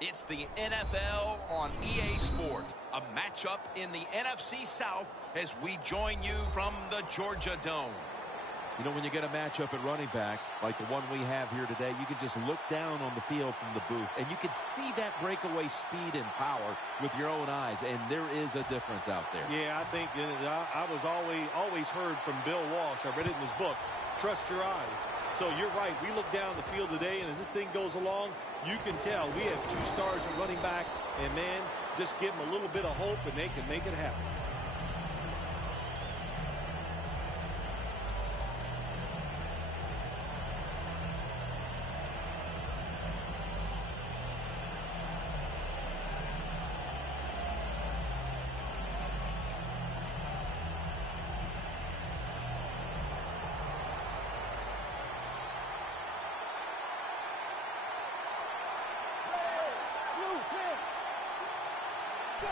It's the NFL on EA Sports, a matchup in the NFC South as we join you from the Georgia Dome. You know, when you get a matchup at running back, like the one we have here today, you can just look down on the field from the booth, and you can see that breakaway speed and power with your own eyes, and there is a difference out there. Yeah, I think I was always heard from Bill Walsh. I read it in his book, Trust Your Eyes. So you're right. We look down the field today, and as this thing goes along, you can tell we have two stars at running back, and, man, just give them a little bit of hope, and they can make it happen.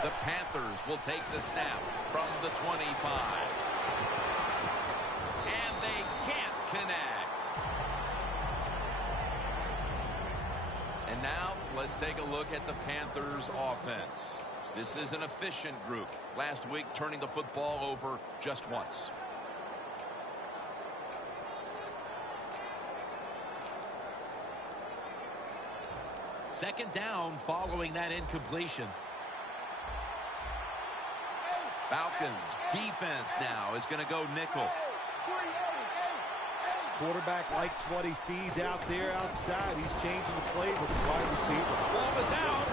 The Panthers will take the snap from the 25. And they can't connect. And now let's take a look at the Panthers offense. This is an efficient group. Last week turning the football over just once. Second down following that incompletion. Falcons defense now is going to go nickel. Quarterback likes what he sees out there outside. He's changing the play with the wide receiver. Ball is out.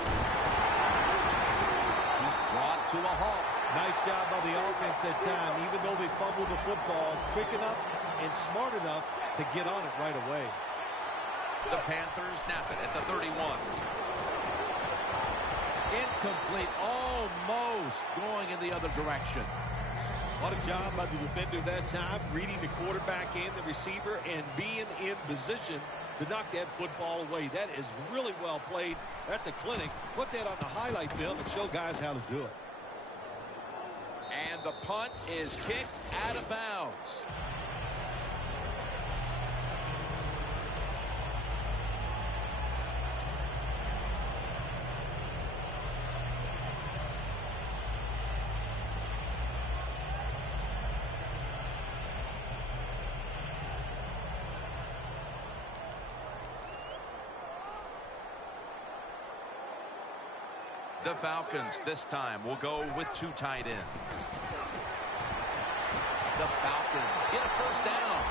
He's brought to a halt. Nice job by the offense that time, even though they fumbled the football, quick enough and smart enough to get on it right away. The Panthers snap it at the 31. Incomplete, almost going in the other direction. What a job by the defender that time, reading the quarterback and the receiver and being in position to knock that football away. That is really well played. That's a clinic. Put that on the highlight film and show guys how to do it. And the punt is kicked out of bounds. The Falcons this time will go with two tight ends. The Falcons get a first down.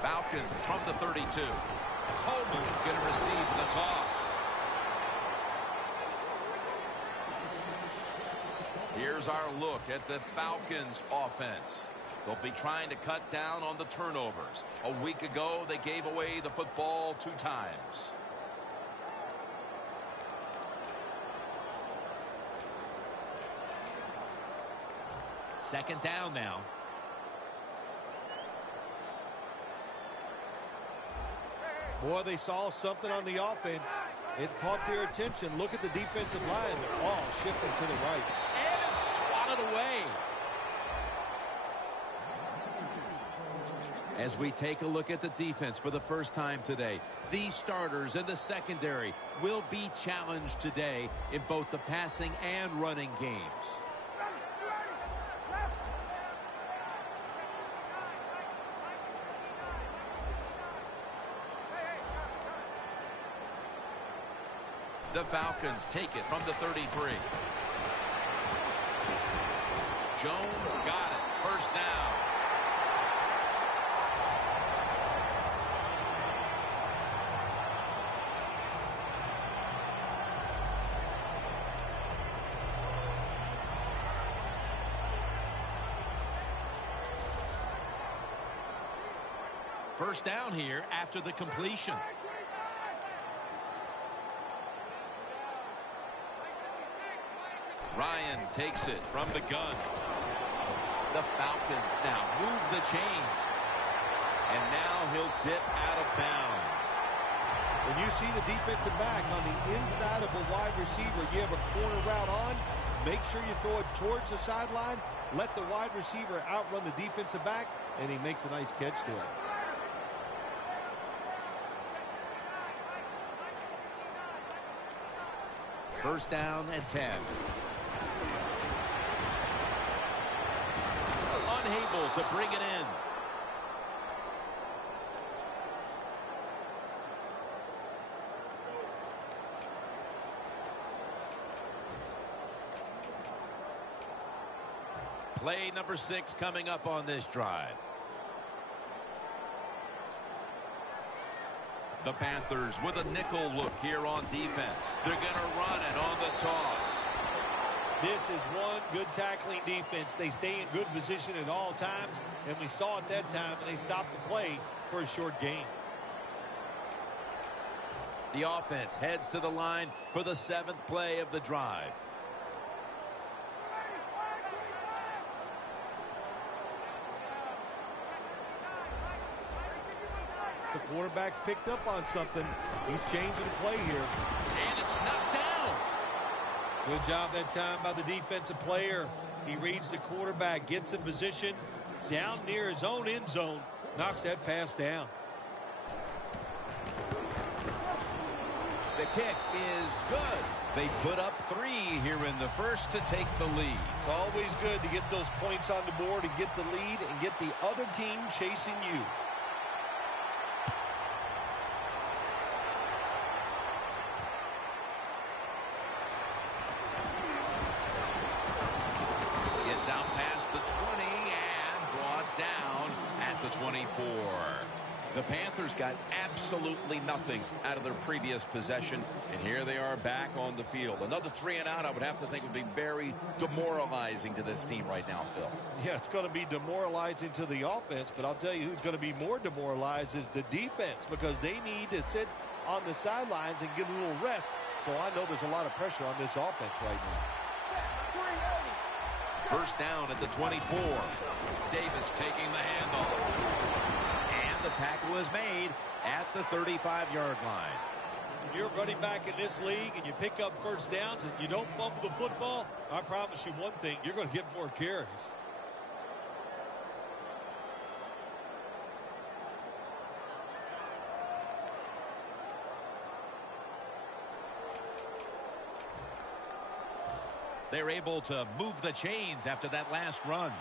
Falcons from the 32. Coleman is going to receive the toss. Here's our look at the Falcons offense. They'll be trying to cut down on the turnovers. A week ago, they gave away the football 2 times. Second down now. Boy, they saw something on the offense. It caught their attention. Look at the defensive line. They're all shifting to the right. And it's swatted away. As we take a look at the defense for the first time today, these starters in the secondary will be challenged today in both the passing and running games. The Falcons take it from the 33. Jones got it. First down. First down here after the completion. Ryan takes it from the gun. The Falcons now move the chains. And now he'll dip out of bounds. When you see the defensive back on the inside of a wide receiver, you have a corner route on, make sure you throw it towards the sideline, let the wide receiver outrun the defensive back, and he makes a nice catch there. First down and 10. Unable to bring it in. Play number 6 coming up on this drive. The Panthers with a nickel look here on defense. They're going to run it on the toss. This is one good tackling defense. They stay in good position at all times, and we saw it that time, and they stopped the play for a short gain. The offense heads to the line for the 7th play of the drive. The quarterback's picked up on something. He's changing the play here. And it's knocked down. Good job that time by the defensive player. He reads the quarterback, gets in position, down near his own end zone, knocks that pass down. The kick is good. They put up 3 here in the first to take the lead. It's always good to get those points on the board and get the lead and get the other team chasing you. Gets out past the 20 and brought down at the 24. The Panthers got absolutely nothing out of their previous possession, and here they are back on the field. Another 3 and out, I would have to think, would be very demoralizing to this team right now, Phil. Yeah, it's going to be demoralizing to the offense, but I'll tell you who's going to be more demoralized is the defense, because they need to sit on the sidelines and get a little rest. So I know there's a lot of pressure on this offense right now. First down at the 24. Davis taking the handoff. The tackle is made at the 35-yard line. When you're running back in this league and you pick up first downs and you don't fumble the football, I promise you one thing, you're going to get more carries. They're able to move the chains after that last run.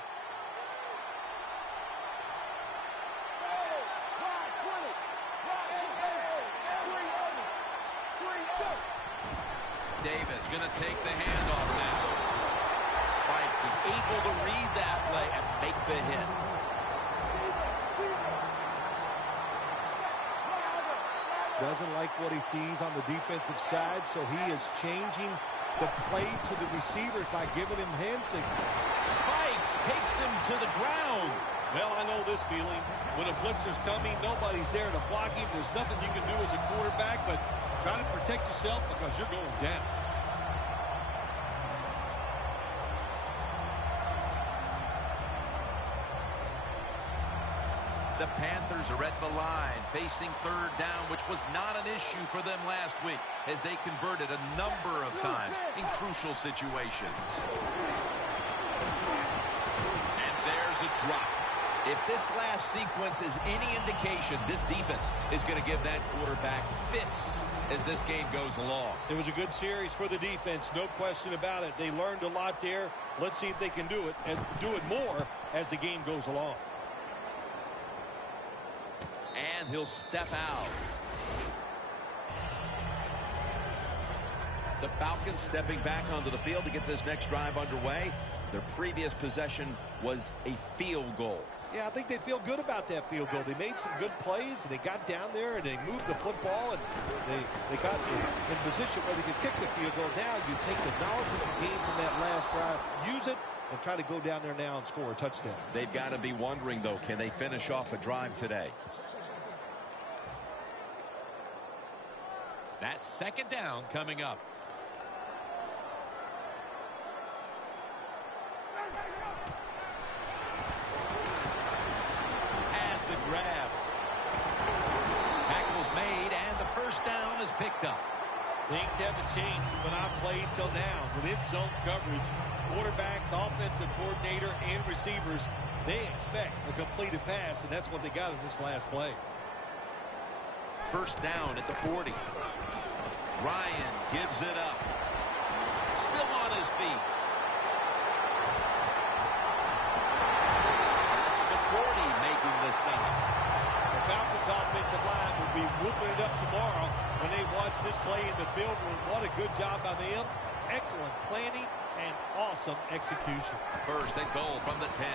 Davis going to take the handoff now. Spikes is able to read that play and make the hit. Doesn't like what he sees on the defensive side, so he is changing the play to the receivers by giving him hand signals. Spikes takes him to the ground. Well, I know this feeling. When a blitzer's coming, nobody's there to block him. There's nothing you can do as a quarterback, but try to protect yourself because you're going down. The Panthers are at the line, facing 3rd down, which was not an issue for them last week, as they converted a number of times in crucial situations. And there's a drop. If this last sequence is any indication, this defense is going to give that quarterback fits as this game goes along. It was a good series for the defense, no question about it. They learned a lot there. Let's see if they can do it and do it more as the game goes along. And he'll step out. The Falcons stepping back onto the field to get this next drive underway. Their previous possession was a field goal. Yeah, I think they feel good about that field goal. They made some good plays, and they got down there, and they moved the football, and they got in position where they could kick the field goal. Now you take the knowledge that you gained from that last drive, use it, and try to go down there now and score a touchdown. They've got to be wondering, though, can they finish off a drive today? That's 2nd down coming up. Has the grab. Tackle's made, and the first down picked up. Things haven't changed from when I played till now. With its zone coverage, quarterbacks, offensive coordinator, and receivers, they expect a completed pass, and that's what they got in this last play. First down at the 40. Ryan gives it up. Still on his feet. That's McCourty making the stop. The Falcons offensive line will be whooping it up tomorrow when they watch this play in the film room. What a good job by them. Excellent planning and awesome execution. First and goal from the 10.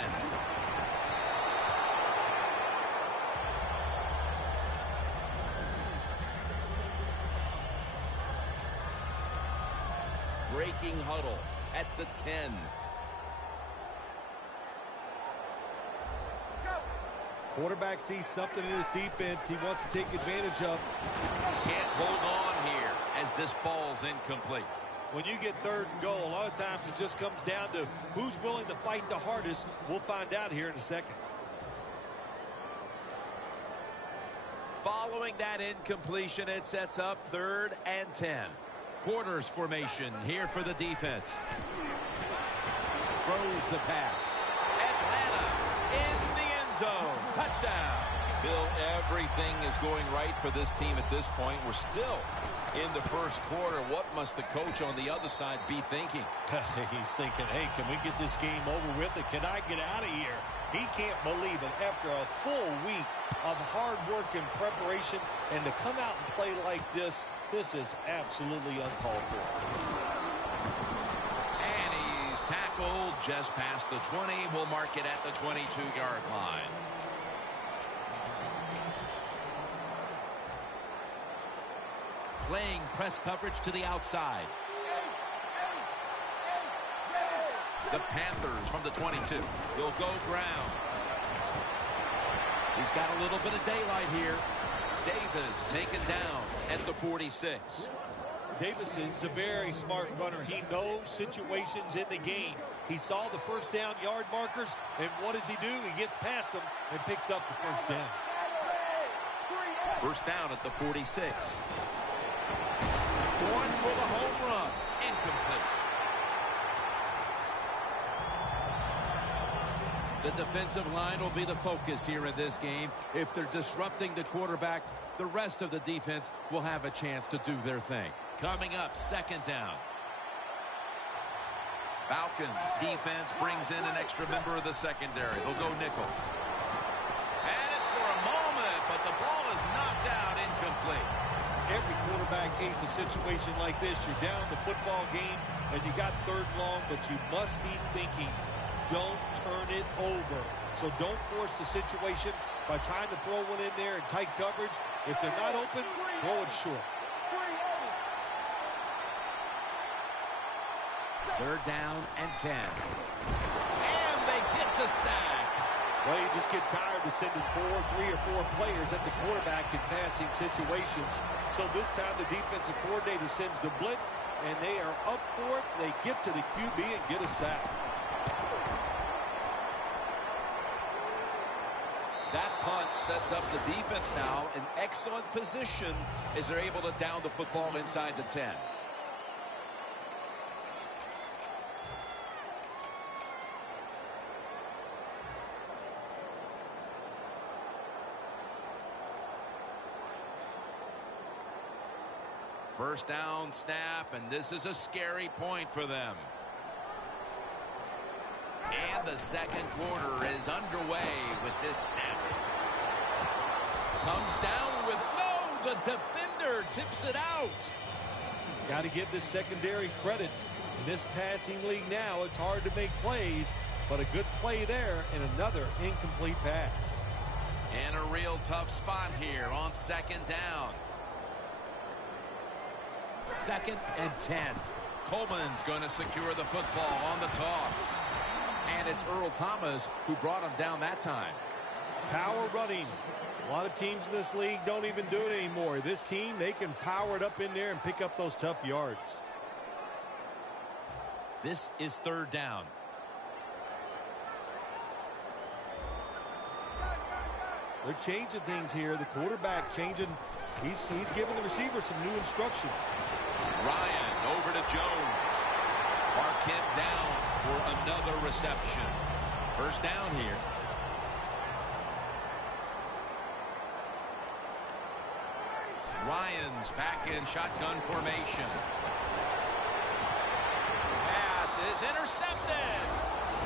Breaking huddle at the 10. Quarterback sees something in his defense he wants to take advantage of. Can't hold on here as this falls incomplete. When you get third and goal, a lot of times it just comes down to who's willing to fight the hardest. We'll find out here in a second. Following that incompletion, it sets up 3rd and 10. Quarters formation here for the defense. Throws the pass. Atlanta in the end zone. Touchdown. Bill, everything is going right for this team at this point. We're still in the first quarter. What must the coach on the other side be thinking? He's thinking, hey, can we get this game over with and can I get out of here? He can't believe it. After a full week of hard work and preparation, and to come out and play like this is absolutely uncalled for. And he's tackled just past the 20. We'll mark it at the 22-yard line. Playing press coverage to the outside. The Panthers from the 22. They'll go ground. He's got a little bit of daylight here. Davis taken down at the 46. Davis is a very smart runner. He knows situations in the game. He saw the first down yard markers, and what does he do? He gets past them and picks up the first down. First down at the 46. Going for the home run. Incomplete. The defensive line will be the focus here in this game. If they're disrupting the quarterback, the rest of the defense will have a chance to do their thing. Coming up, second down. Falcons defense brings in an extra member of the secondary. They'll go nickel. Had it for a moment, but the ball is knocked out incomplete. Every quarterback hates a situation like this. You're down the football game, and you got third and long, but you must be thinking, don't turn it over. So don't force the situation by trying to throw one in there in tight coverage. If they're not open, throw it short. 3rd down and 10. And they get the sack. Well, you just get tired of sending 3 or 4 players at the quarterback in passing situations. So this time the defensive coordinator sends the blitz, and they are up for it. They get to the QB and get a sack. That punt sets up the defense now in excellent position as they're able to down the football inside the 10. First down snap, and this is a scary point for them. And the second quarter is underway with this snap. Comes down with no, the defender tips it out. Got to give this secondary credit. In this passing league now, it's hard to make plays, but a good play there and another incomplete pass. In a real tough spot here on second down. 2nd and 10. Coleman's going to secure the football on the toss. And it's Earl Thomas who brought him down that time. Power running. A lot of teams in this league don't even do it anymore. This team, they can power it up in there and pick up those tough yards. This is 3rd down. They're changing things here. The quarterback changing. He's giving the receiver some new instructions. Ryan over to Jones. Marquette down for another reception. First down here. Ryan's back in shotgun formation. Pass is intercepted.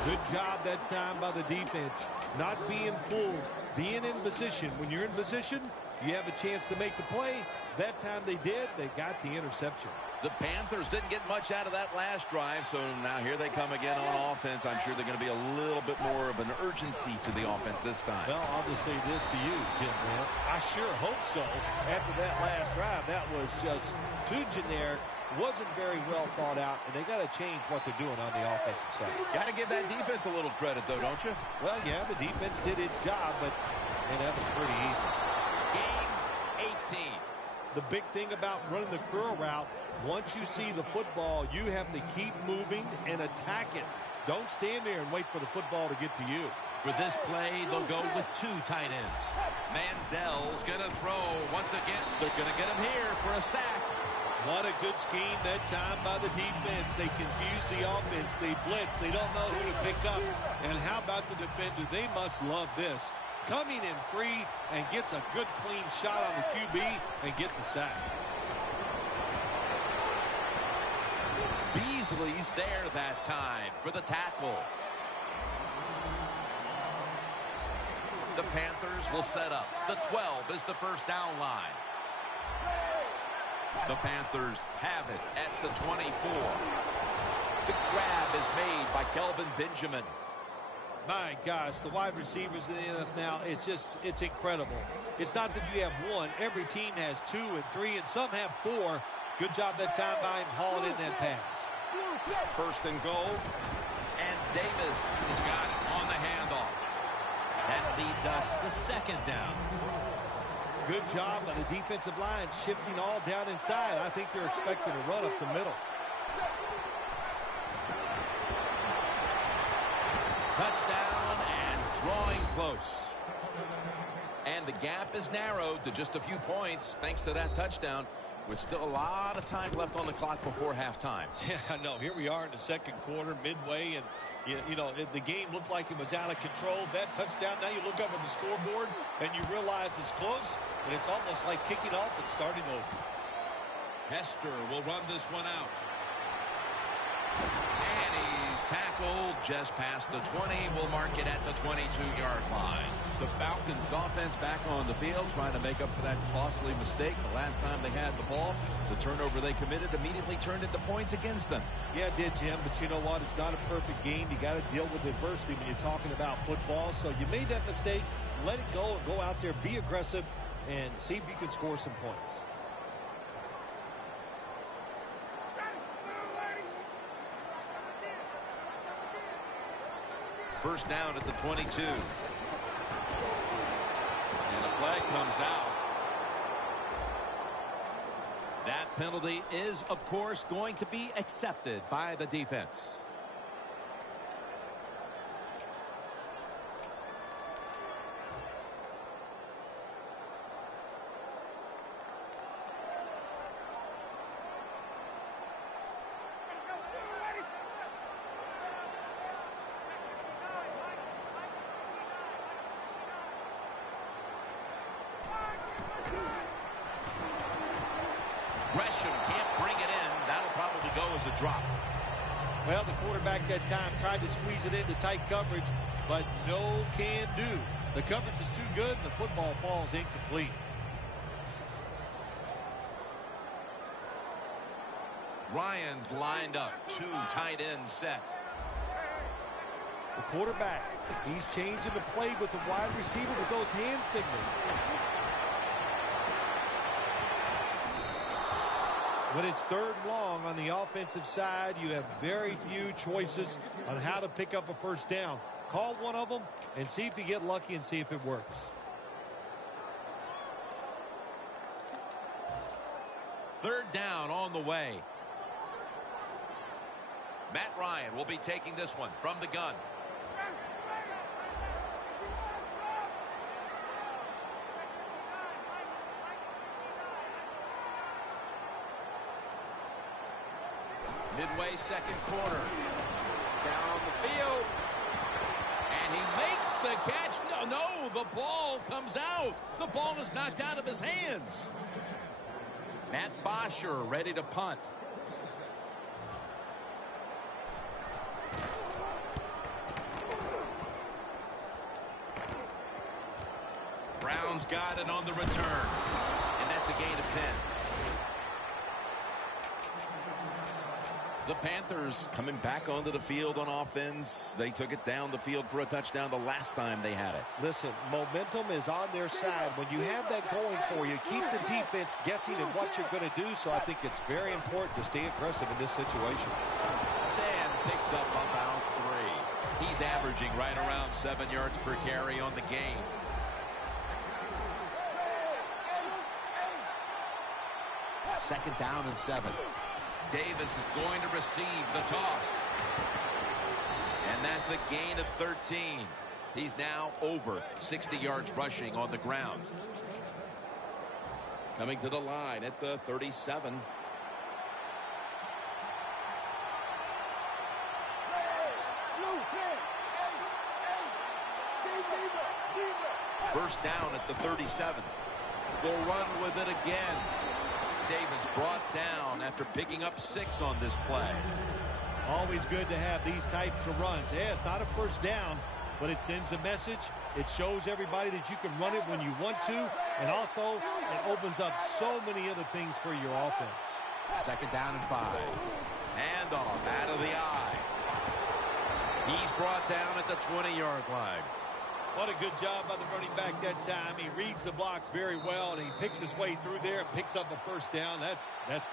Good job that time by the defense. Not being fooled. Being in position. When you're in position, you have a chance to make the play. That time they did. They got the interception. The Panthers didn't get much out of that last drive, so now here they come again on offense. I'm sure they're going to be a little bit more of an urgency to the offense this time. Well, I'll just say this to you, Jim Nance. I sure hope so. After that last drive, that was just too generic. Wasn't very well thought out, and they got to change what they're doing on the offensive side. Got to give that defense a little credit, though, don't you? Well, yeah, the defense did its job, but that was pretty easy. Gains 18. The big thing about running the curl route, once you see the football, you have to keep moving and attack it. Don't stand there and wait for the football to get to you. For this play, they'll go with 2 tight ends. Manziel's going to throw once again. They're going to get him here for a sack. What a good scheme that time by the defense. They confuse the offense. They blitz. They don't know who to pick up. And how about the defender? They must love this. Coming in free and gets a good clean shot on the QB and gets a sack. Beasley's there that time for the tackle. The Panthers will set up. The 12 is the first down line. The Panthers have it at the 24. The grab is made by Kelvin Benjamin. My gosh, the wide receivers in the NFL now, it's incredible. It's not that you have one. Every team has 2 and 3, and some have 4. Good job that time by him hauling in that pass. First and goal. And Davis has got it on the handoff. That leads us to second down. Good job by the defensive line shifting all down inside. I think they're expecting a run up the middle. Touchdown and drawing close. And the gap is narrowed to just a few points thanks to that touchdown, with still a lot of time left on the clock before halftime. Yeah, I know. Here we are in the second quarter, midway, and you know the game looked like it was out of control. That touchdown, now you look up at the scoreboard and you realize it's close, and it's almost like kicking off and starting over. Hester will run this one out. And he's tackled just past the 20. We'll mark it at the 22-yard line. The Falcons offense back on the field trying to make up for that costly mistake the last time they had the ball. The turnover they committed immediately turned into points against them. Yeah, it did, Jim, but you know what? It's not a perfect game. You got to deal with adversity when you're talking about football. So you made that mistake. Let it go and go out there, be aggressive, and see if you can score some points. First down at the 22. And a flag comes out. That penalty is, of course, going to be accepted by the defense. Gresham can't bring it in. That'll probably go as a drop. Well, the quarterback that time tried to squeeze it into tight coverage, but no can do. The coverage is too good, and the football falls incomplete. Ryan's lined up. 2 tight ends set. The quarterback, he's changing the play with the wide receiver with those hand signals. When it's third and long on the offensive side, you have very few choices on how to pick up a first down. Call one of them and see if you get lucky and see if it works. Third down on the way. Matt Ryan will be taking this one from the gun. Midway second quarter. Down the field. And he makes the catch. No, the ball comes out. The ball is knocked out of his hands. Matt Bosher ready to punt. Brown's got it on the return. And that's a gain of 10. The Panthers coming back onto the field on offense. They took it down the field for a touchdown the last time they had it. Listen, momentum is on their side. When you have that going for you, keep the defense guessing at what you're going to do. So I think it's very important to stay aggressive in this situation. Dan picks up about 3. He's averaging right around 7 yards per carry on the game. Second down and 7. Davis is going to receive the toss. And that's a gain of 13. He's now over 60 yards rushing on the ground. Coming to the line at the 37. First down at the 37. They'll run with it again. Davis brought down after picking up 6 on this play. Always good to have these types of runs. Yeah, it's not a first down, but it sends a message. It shows everybody that you can run it when you want to, and also it opens up so many other things for your offense. Second down and 5. Handoff out of the eye. He's brought down at the 20-yard line. What a good job by the running back that time. He reads the blocks very well, and he picks his way through there and picks up a first down. That's nice.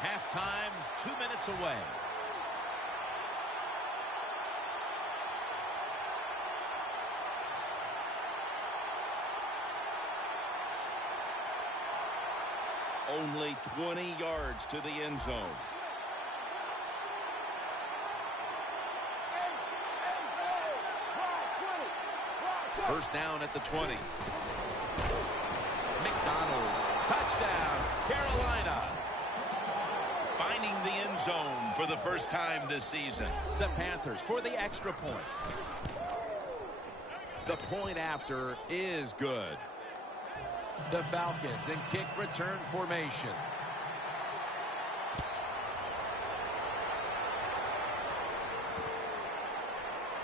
Halftime, 2 minutes away. Only 20 yards to the end zone. First down at the 20. McDonald's. Touchdown, Carolina. Finding the end zone for the first time this season. The Panthers for the extra point. The point after is good. The Falcons in kick return formation.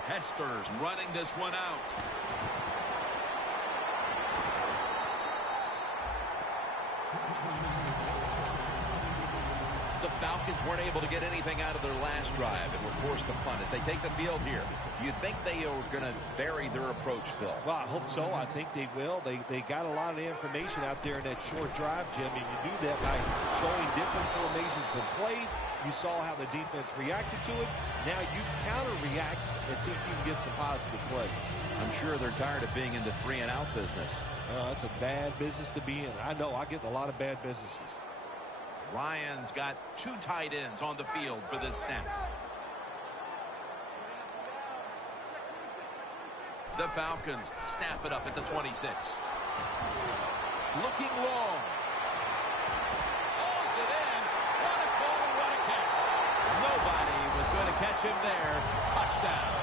Hester's running this one out. The Falcons weren't able to get anything out of their last drive and were forced to punt as they take the field here. Do you think they are going to vary their approach, Phil? Well, I hope so. I think they will. They got a lot of information out there in that short drive, Jim, and you do that by showing different formations and plays. You saw how the defense reacted to it. Now you counter-react and see if you can get some positive play. I'm sure they're tired of being in the 3-and-out business. That's a bad business to be in. I know. I get in a lot of bad businesses. Ryan's got 2 tight ends on the field for this snap. The Falcons snap it up at the 26. Looking long. Hauls it in. What a call and what a catch. Nobody was going to catch him there. Touchdown.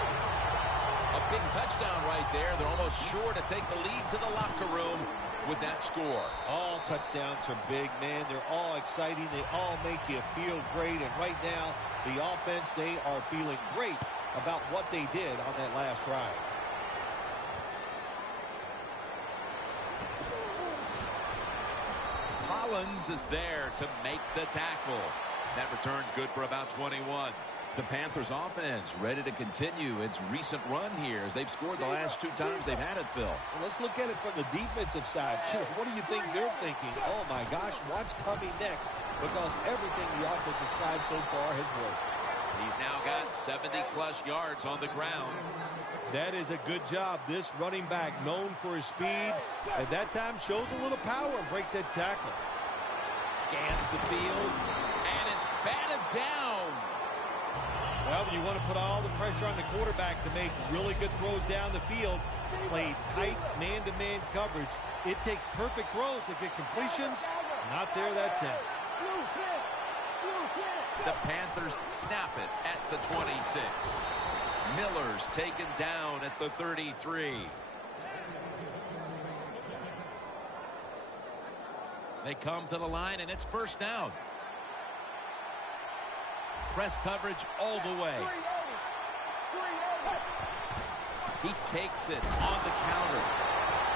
A big touchdown right there. They're almost sure to take the lead to the locker room with that score. All touchdowns are big, man. They're all exciting. They all make you feel great. And right now, the offense, they are feeling great about what they did on that last drive. Collins is there to make the tackle. That return's good for about 21. The Panthers offense ready to continue its recent run here as they've scored the last 2 times they've had it, Phil. Well, let's look at it from the defensive side. What do you think they're thinking? Oh, my gosh, what's coming next? Because everything the offense has tried so far has worked. He's now got 70-plus yards on the ground. That is a good job. This running back, known for his speed, at that time shows a little power and breaks that tackle. Scans the field, and it's batted down. Well, when you want to put all the pressure on the quarterback to make really good throws down the field, play tight man-to-man coverage, it takes perfect throws to get completions. Not there, that's it. The Panthers snap it at the 26. Miller's taken down at the 33. They come to the line, and it's first down. Press coverage all the way. He takes it on the counter.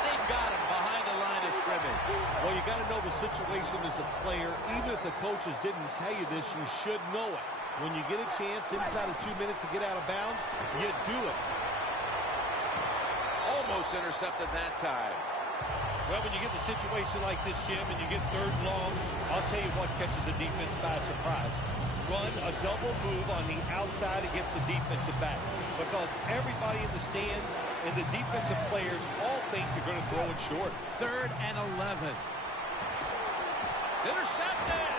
They've got him behind the line of scrimmage. Well, you got to know the situation as a player. Even if the coaches didn't tell you this, you should know it. When you get a chance inside of 2 minutes to get out of bounds, you do it. Almost intercepted that time. Well, when you get in a situation like this, Jim, and you get third and long, I'll tell you what catches a defense by surprise. Run a double move on the outside against the defensive back. Because everybody in the stands and the defensive players all think you're going to throw it short. 3rd and 11. It's intercepted.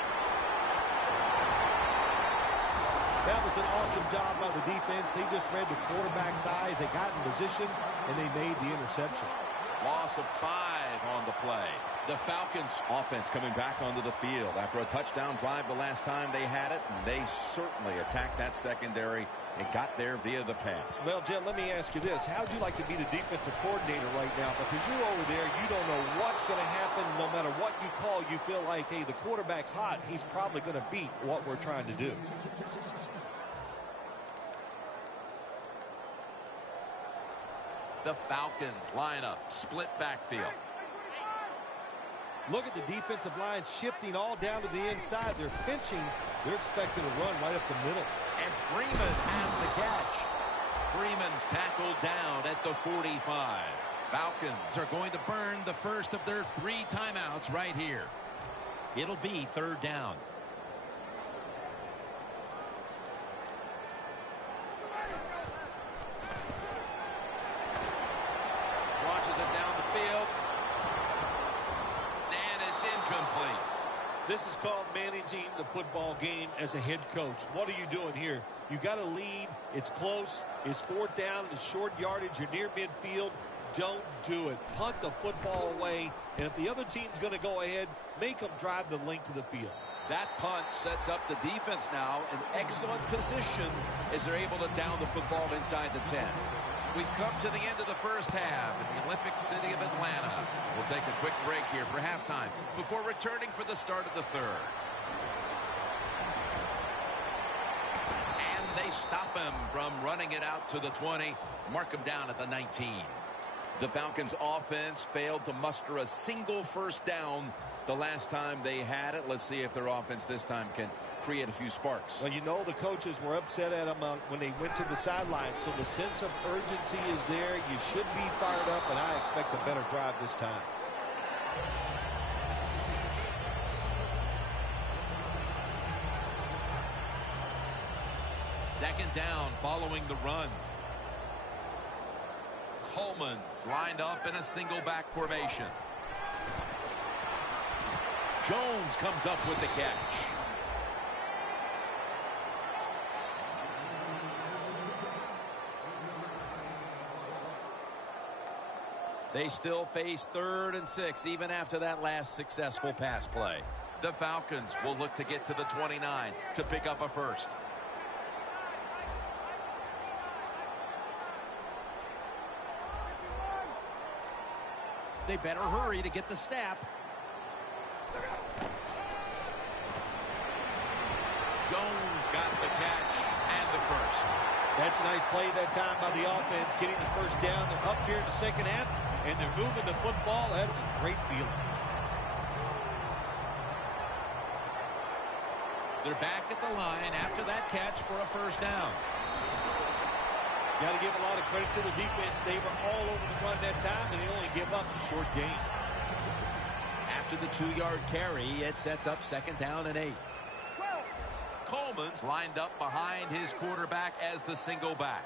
That was an awesome job by the defense. They just read the quarterback's eyes. They got in position, and they made the interception. Loss of 5 on the play. The Falcons offense coming back onto the field after a touchdown drive the last time they had it, and they certainly attacked that secondary and got there via the pass. Well, Jim, let me ask you this. How would you like to be the defensive coordinator right now? Because you're over there, you don't know what's going to happen. No matter what you call, you feel like, hey, the quarterback's hot. He's probably going to beat what we're trying to do. The Falcons line up, split backfield. Look at the defensive line shifting all down to the inside. They're pinching. They're expected to run right up the middle. And Freeman has the catch. Freeman's tackled down at the 45. Falcons are going to burn the first of their 3 timeouts right here. It'll be 3rd down. Launches it down the field. And it's incomplete. This is called managing the football game as a head coach. What are you doing here? You got to lead. It's close. It's 4th down. It's short yardage. You're near midfield. Don't do it. Punt the football away. And if the other team's going to go ahead, make them drive the length of the field. That punt sets up the defense now in excellent position as they're able to down the football inside the 10. We've come to the end of the first half in the Olympic city of Atlanta. We'll take a quick break here for halftime before returning for the start of the 3rd. And they stop him from running it out to the 20, mark him down at the 19. The Falcons offense failed to muster a single first down the last time they had it. Let's see if their offense this time can create a few sparks. Well, you know the coaches were upset at them when they went to the sideline, so the sense of urgency is there. You should be fired up, and I expect a better drive this time. Second down following the run. Coleman's lined up in a single back formation. Jones comes up with the catch. They still face 3rd and 6 even after that last successful pass play. The Falcons will look to get to the 29 to pick up a first. They better hurry to get the snap. Jones got the catch and the first. That's a nice play that time by the offense, getting the first down. They're up here in the second half, and they're moving the football. That's a great feeling. They're back at the line after that catch for a first down. Got to give a lot of credit to the defense. They were all over the run that time, and they only give up a short gain. After the 2-yard carry, it sets up 2nd down and 8. Coleman's lined up behind his quarterback as the single back.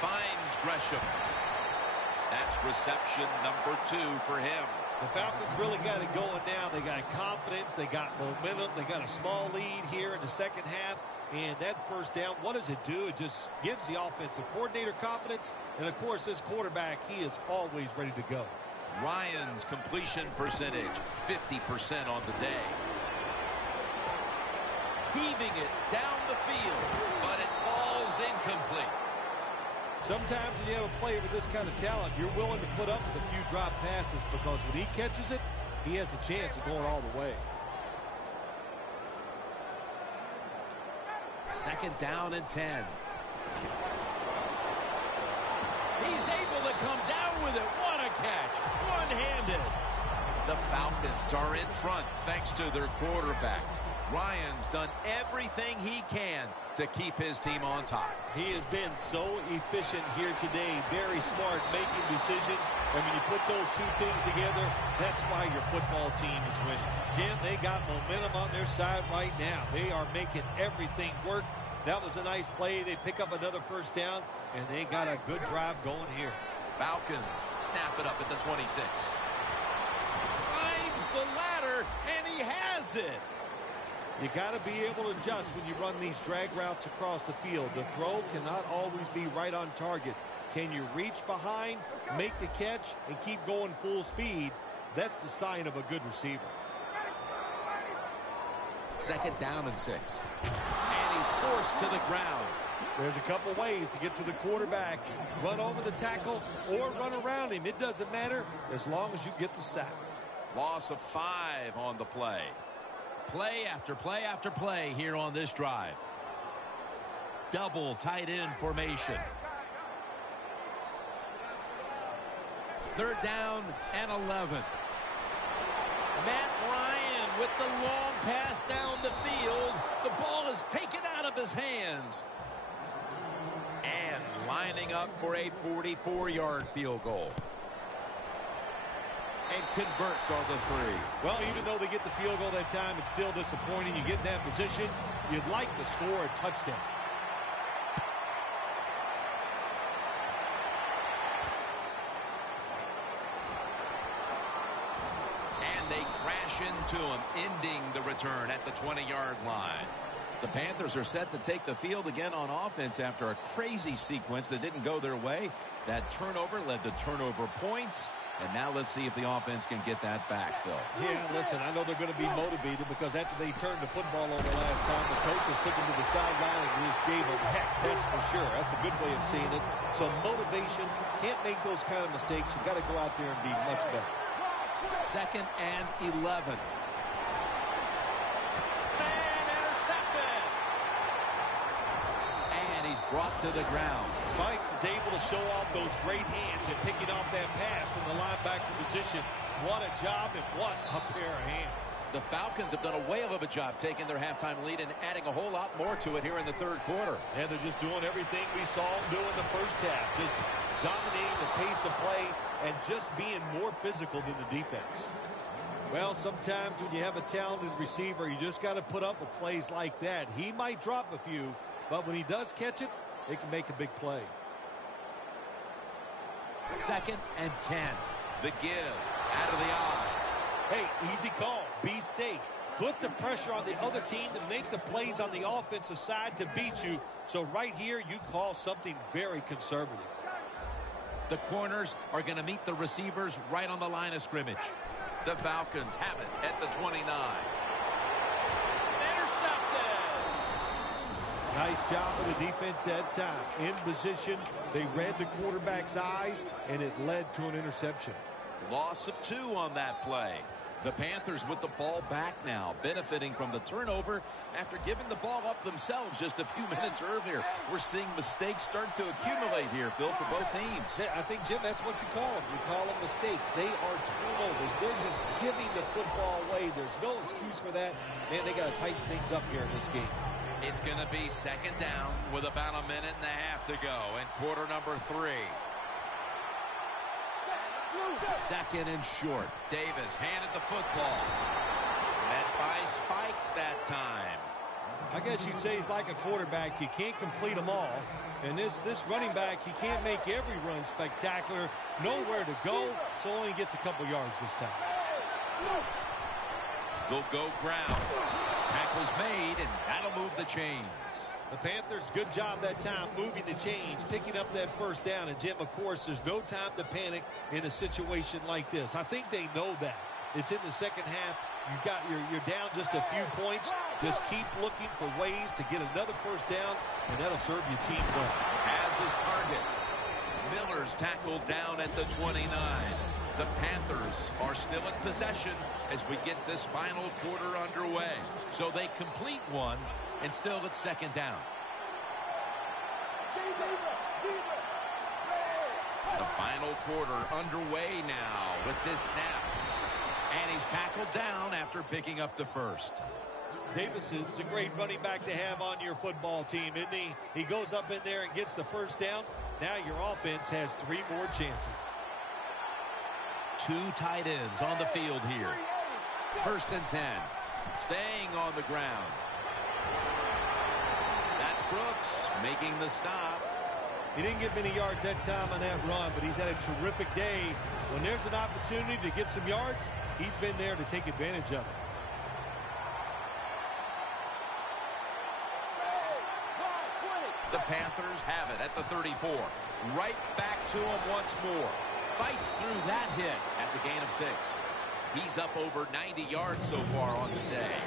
Finds Gresham. That's reception number 2 for him. The Falcons really got it going now. They got confidence. They got momentum. They got a small lead here in the second half. And that first down, what does it do? It just gives the offensive coordinator confidence. And, of course, this quarterback, he is always ready to go. Ryan's completion percentage, 50% on the day. Heaving it down the field, but it falls incomplete. Sometimes when you have a player with this kind of talent, you're willing to put up with a few drop passes because when he catches it, he has a chance of going all the way. Second down and 10. He's able to come down with it. What a catch. One-handed. The Falcons are in front thanks to their quarterback. Ryan's done everything he can to keep his team on top. He has been so efficient here today. Very smart making decisions. And when you put those two things together, that's why your football team is winning. Jim, they got momentum on their side right now. They are making everything work. That was a nice play. They pick up another first down, and they got a good drive going here. Falcons snap it up at the 26. Climbs the ladder, and he has it. You got to be able to adjust when you run these drag routes across the field. The throw cannot always be right on target. Can you reach behind, make the catch, and keep going full speed? That's the sign of a good receiver. Second down and 6. And he's forced to the ground. There's a couple ways to get to the quarterback. Run over the tackle or run around him. It doesn't matter as long as you get the sack. Loss of 5 on the play. Play after play after play here on this drive. Double tight end formation. Third down and 11. Matt Ryan with the long pass down the field. The ball is taken out of his hands. And lining up for a 44-yard field goal. And converts on the 3. Well, even though they get the field goal that time, it's still disappointing. You get in that position, you'd like to score a touchdown. And they crash into him, ending the return at the 20-yard line. The Panthers are set to take the field again on offense after a crazy sequence that didn't go their way. That turnover led to turnover points. And now let's see if the offense can get that back, Phil. Yeah, listen, I know they're going to be motivated because after they turned the football over last time, the coaches took them to the sideline and just gave them heck, that's for sure. That's a good way of seeing it. So motivation, can't make those kind of mistakes. You've got to go out there and be much better. Second and 11. And intercepted. And he's brought to the ground. Spikes is able to show off those great hands and picking off that pass from the linebacker position. What a job and what a pair of hands. The Falcons have done a whale of a job taking their halftime lead and adding a whole lot more to it here in the third quarter. And they're just doing everything we saw them do in the first half. Just dominating the pace of play and just being more physical than the defense. Well, sometimes when you have a talented receiver, you just got to put up with plays like that. He might drop a few, but when he does catch it, they can make a big play. Second and 10. The give out of the eye. Hey, easy call. Be safe. Put the pressure on the other team to make the plays on the offensive side to beat you. So right here, you call something very conservative. The corners are going to meet the receivers right on the line of scrimmage. The Falcons have it at the 29. Nice job of the defense that time. In position, they read the quarterback's eyes, and it led to an interception. Loss of 2 on that play. The Panthers with the ball back now, benefiting from the turnover after giving the ball up themselves just a few minutes earlier. We're seeing mistakes start to accumulate here, Phil, for both teams. I think, Jim, that's what you call them. You call them mistakes. They are turnovers. They're just giving the football away. There's no excuse for that. Man, they got to tighten things up here in this game. It's going to be second down with about a minute and a half to go in quarter number 3. Second and short. Davis handed the football. Met by Spikes that time. I guess you'd say he's like a quarterback. You can't complete them all. And this running back, he can't make every run spectacular. Nowhere to go, so only gets a couple yards this time. They'll go ground. Tackle's made, and that'll move the chains. The Panthers, good job that time moving the chains, picking up that first down. And, Jim, of course, there's no time to panic in a situation like this. I think they know that. It's in the second half. You're down just a few points. Just keep looking for ways to get another first down, and that'll serve your team well. Has his target. Miller's tackled down at the 29. The Panthers are still in possession as we get this final quarter underway. So they complete one, and still it's second down. The final quarter underway now with this snap. And he's tackled down after picking up the first. Davis is a great running back to have on your football team, isn't he? He goes up in there and gets the first down. Now your offense has 3 more chances. 2 tight ends on the field here. First and 10. Staying on the ground. That's Brooks making the stop. He didn't get many yards that time on that run, but he's had a terrific day. When there's an opportunity to get some yards, he's been there to take advantage of it. The Panthers have it at the 34. Right back to him once more. Fights through that hit. That's a gain of 6. He's up over 90 yards so far on the day.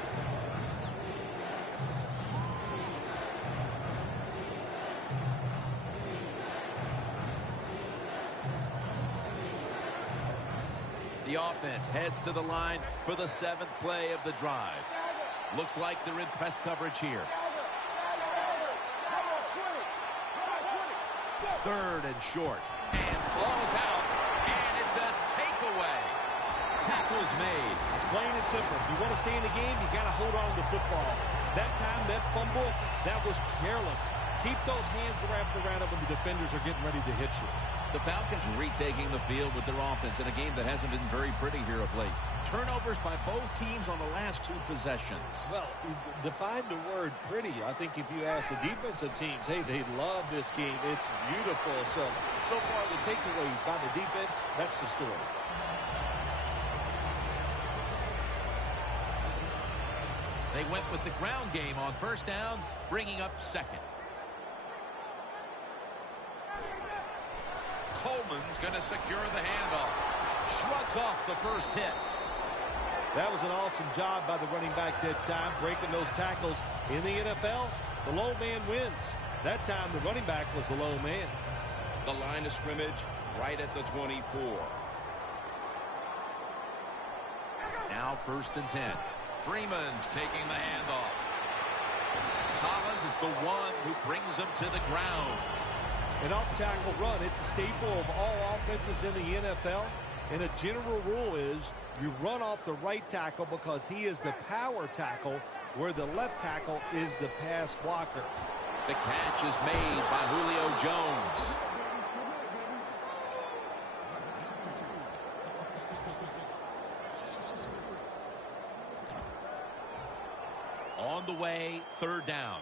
The offense heads to the line for the 7th play of the drive. Looks like they're in press coverage here. 3rd and short. And ball's out. And it's a takeaway. Tackle's made. It's plain and simple. If you want to stay in the game, you got to hold on to the football. That time, that fumble, that was careless. Keep those hands wrapped around it when the defenders are getting ready to hit you. The Falcons retaking the field with their offense in a game that hasn't been very pretty here of late. Turnovers by both teams on the last 2 possessions. Well, define the word pretty. I think if you ask the defensive teams, hey, they love this game. It's beautiful. So far, the takeaways by the defense, that's the story. They went with the ground game on first down, bringing up second. Coleman's going to secure the handoff. Shrugs off the first hit. That was an awesome job by the running back that time, breaking those tackles. In the NFL, the low man wins. That time, the running back was the low man. The line of scrimmage right at the 24. Now 1st and 10. Freeman's taking the handoff. Collins is the one who brings him to the ground. An off-tackle run, it's a staple of all offenses in the NFL. And a general rule is you run off the right tackle because he is the power tackle, where the left tackle is the pass blocker. The catch is made by Julio Jones. On the way, 3rd down.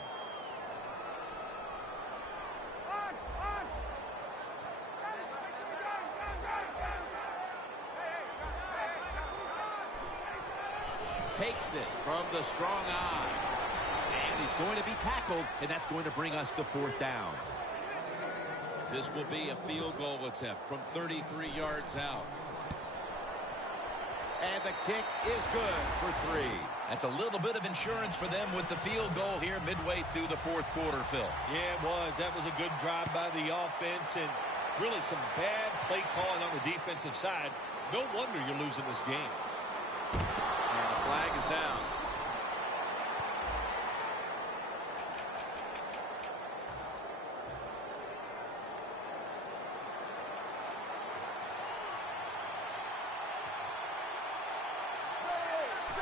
Takes it from the strong eye. And he's going to be tackled, and that's going to bring us to 4th down. This will be a field goal attempt from 33 yards out. And the kick is good for 3. That's a little bit of insurance for them with the field goal here midway through the 4th quarter, Phil. Yeah, it was. That was a good drive by the offense, and really some bad play calling on the defensive side. No wonder you're losing this game. And the flag is down.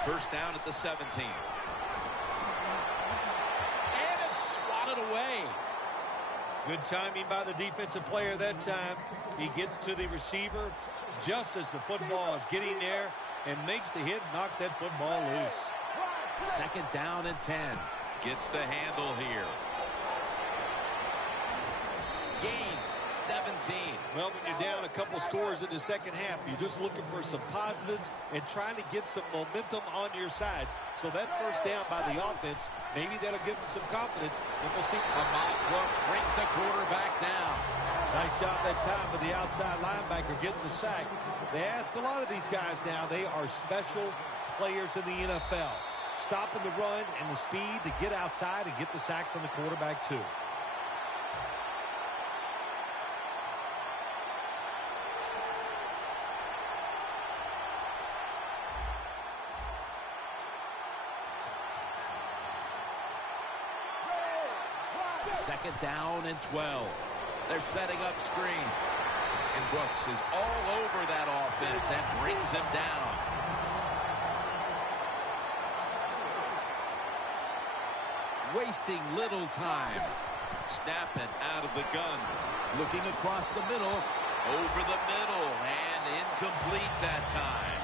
First down at the 17. And it's swatted away. Good timing by the defensive player that time. He gets to the receiver just as the football is getting there and makes the hit, knocks that football loose. Second down and 10. Gets the handle here. Gains 17. Well, when you're down a couple scores in the second half, you're just looking for some positives and trying to get some momentum on your side. So that first down by the offense, maybe that'll give them some confidence, and we'll see. Ahmad Brooks brings the quarterback down. Nice job that time with the outside linebacker getting the sack. They ask a lot of these guys now. They are special players in the NFL. Stopping the run and the speed to get outside and get the sacks on the quarterback too. Second down and 12. They're setting up screen. And Brooks is all over that offense and brings him down. Wasting little time. Snapping out of the gun. Looking across the middle. Over the middle and incomplete that time.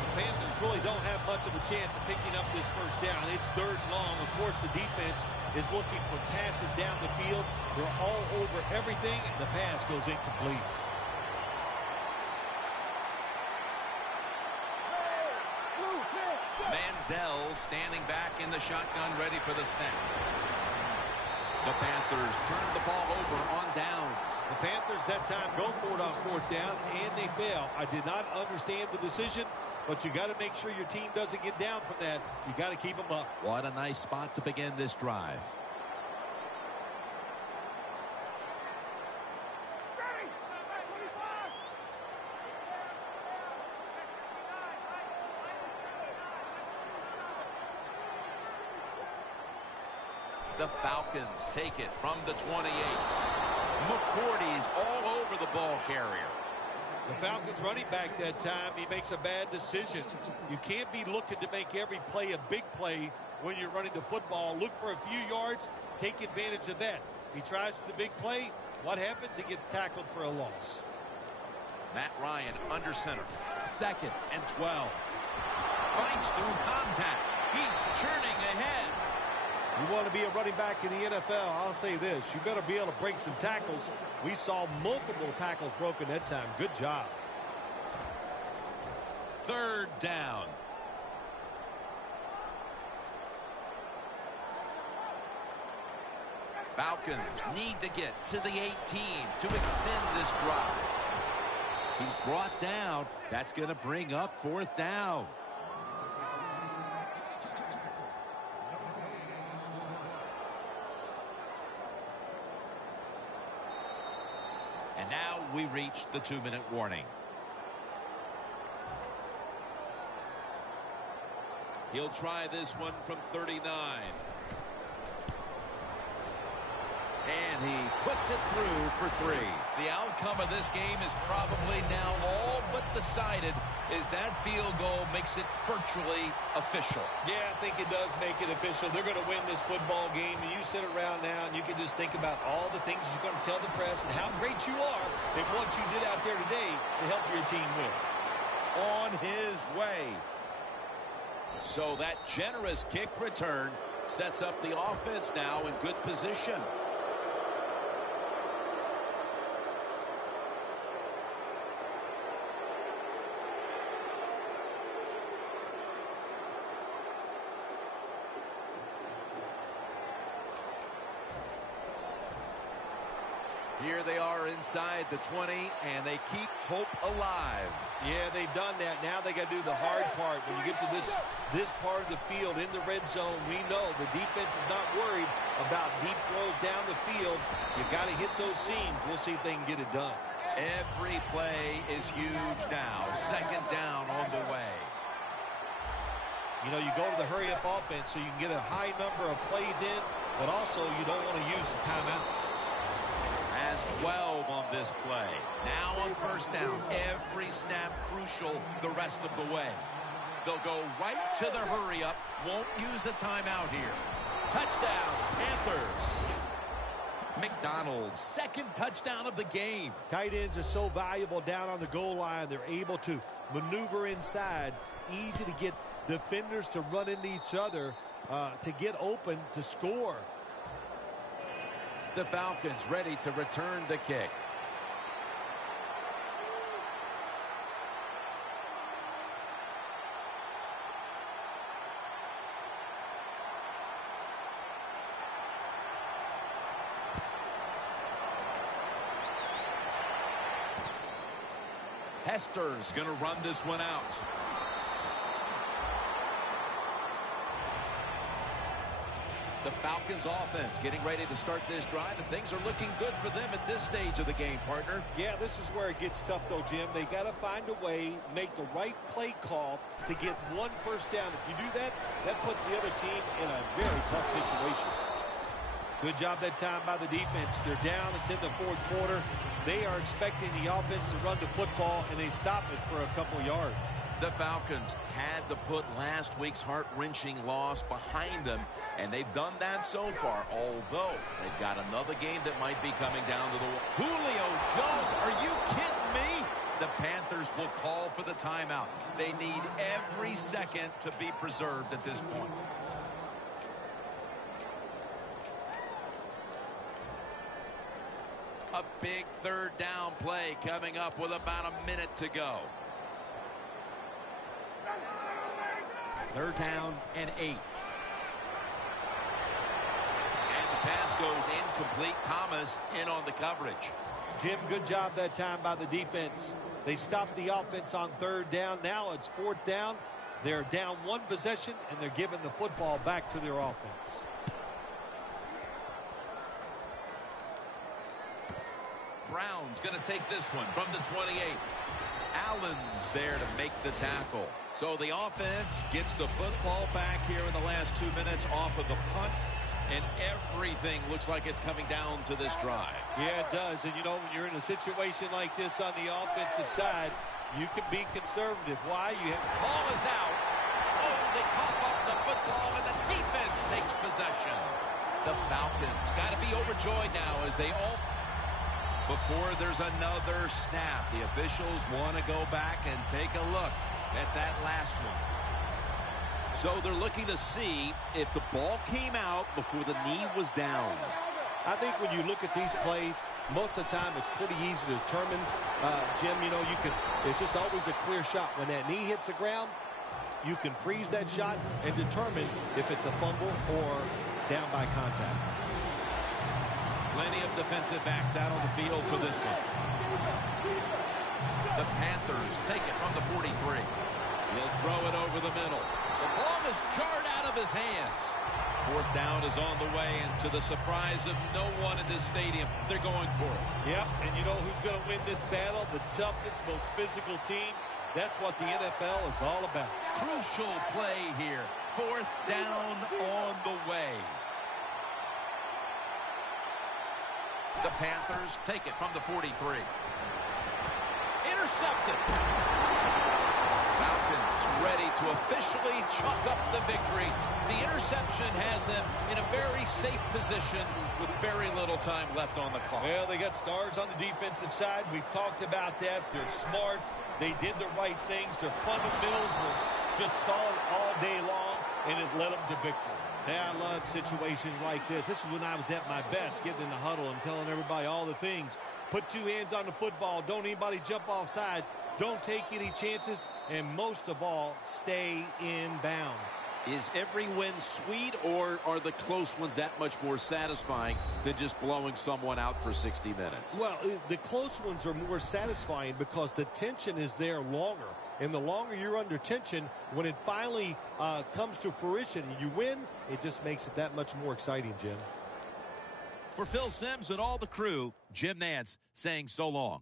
The Panthers really don't have much of a chance of picking up this first down. It's third and long. Of course, the defense is looking for passes down the field. They're all over everything, and the pass goes incomplete. Manziel standing back in the shotgun, ready for the snap. The Panthers turn the ball over on downs. The Panthers that time go for it on fourth down, and they fail. I did not understand the decision, but you got to make sure your team doesn't get down from that. You got to keep them up. What a nice spot to begin this drive. The Falcons take it from the 28. McCourty's all over the ball carrier. The Falcons running back that time, he makes a bad decision. You can't be looking to make every play a big play when you're running the football. Look for a few yards, take advantage of that. He tries for the big play. What happens? He gets tackled for a loss. Matt Ryan under center. Second and 12. Fights through contact. He's churning ahead. You want to be a running back in the NFL, I'll say this. You better be able to break some tackles. We saw multiple tackles broken that time. Good job. Third down. Falcons need to get to the 18 to extend this drive. He's brought down. That's going to bring up fourth down. And now we reach the 2-minute warning. He'll try this one from 39. And he puts it through for 3. The outcome of this game is probably now all but decided, as that field goal makes it virtually official. Yeah, I think it does make it official. They're going to win this football game, and you sit around now and you can just think about all the things you're going to tell the press and how great you are and what you did out there today to help your team win. On his way. So that generous kick return sets up the offense now in good position. Here they are inside the 20, and they keep hope alive. Yeah, they've done that. Now they got to do the hard part. When you get to this part of the field in the red zone, we know the defense is not worried about deep throws down the field. You got to hit those seams. We'll see if they can get it done. Every play is huge now. Second down on the way. You know, you go to the hurry-up offense so you can get a high number of plays in, but also you don't want to use the timeout. Has 12 on this play. Now on first down, every snap crucial the rest of the way. They'll go right to the hurry-up. Won't use a timeout here. Touchdown, Panthers. McDonald's second touchdown of the game. Tight ends are so valuable down on the goal line. They're able to maneuver inside. Easy to get defenders to run into each other to get open to score. The Falcons ready to return the kick. Hester's going to run this one out. The Falcons offense getting ready to start this drive, and things are looking good for them at this stage of the game, partner. Yeah, this is where it gets tough, though, Jim. They got to find a way, make the right play call to get one first down. If you do that, that puts the other team in a very tough situation. Good job that time by the defense. They're down. It's in the fourth quarter. They are expecting the offense to run the football, and they stop it for a couple yards. The Falcons had to put last week's heart-wrenching loss behind them, and they've done that so far, although they've got another game that might be coming down to the wire. Julio Jones, are you kidding me? The Panthers will call for the timeout. They need every second to be preserved at this point. A big third down play coming up with about a minute to go. Third down and 8. And the pass goes incomplete. Thomas in on the coverage. Jim, good job that time by the defense. They stopped the offense on third down. Now it's fourth down. They're down one possession, and they're giving the football back to their offense. Brown's going to take this one from the 28. Allen's there to make the tackle. So the offense gets the football back here in the last 2 minutes off of the punt, and everything looks like it's coming down to this drive. Yeah, it does. And, you know, when you're in a situation like this on the offensive side, you can be conservative. Why? Ball is out. Oh, they cough up the football, and the defense takes possession. The Falcons got to be overjoyed now as they all... Before there's another snap, the officials want to go back and take a look at that last one. So they're looking to see if the ball came out before the knee was down. I think when you look at these plays, most of the time it's pretty easy to determine, Jim, you know, it's just always a clear shot. When that knee hits the ground, you can freeze that shot and determine if it's a fumble or down by contact. Plenty of defensive backs out on the field for this one. The Panthers take it from the 43. He'll throw it over the middle. The ball is jarred out of his hands. Fourth down is on the way, and to the surprise of no one in this stadium, they're going for it. Yep, and you know who's going to win this battle? The toughest, most physical team. That's what the NFL is all about. Crucial play here. Fourth down on the way. The Panthers take it from the 43. Intercepted. Falcons ready to officially chalk up the victory. The interception has them in a very safe position with very little time left on the clock. Well, they got stars on the defensive side. We've talked about that. They're smart. They did the right things. Their fundamentals was just solid all day long, and it led them to victory. Yeah, I love situations like this. This is when I was at my best, getting in the huddle and telling everybody all the things. Put two hands on the football. Don't anybody jump off sides. Don't take any chances. And most of all, stay in bounds. Is every win sweet, or are the close ones that much more satisfying than just blowing someone out for 60 minutes? Well, the close ones are more satisfying because the tension is there longer. And the longer you're under tension, when it finally comes to fruition and you win, it just makes it that much more exciting, Jim. For Phil Simms and all the crew, Jim Nantz saying so long.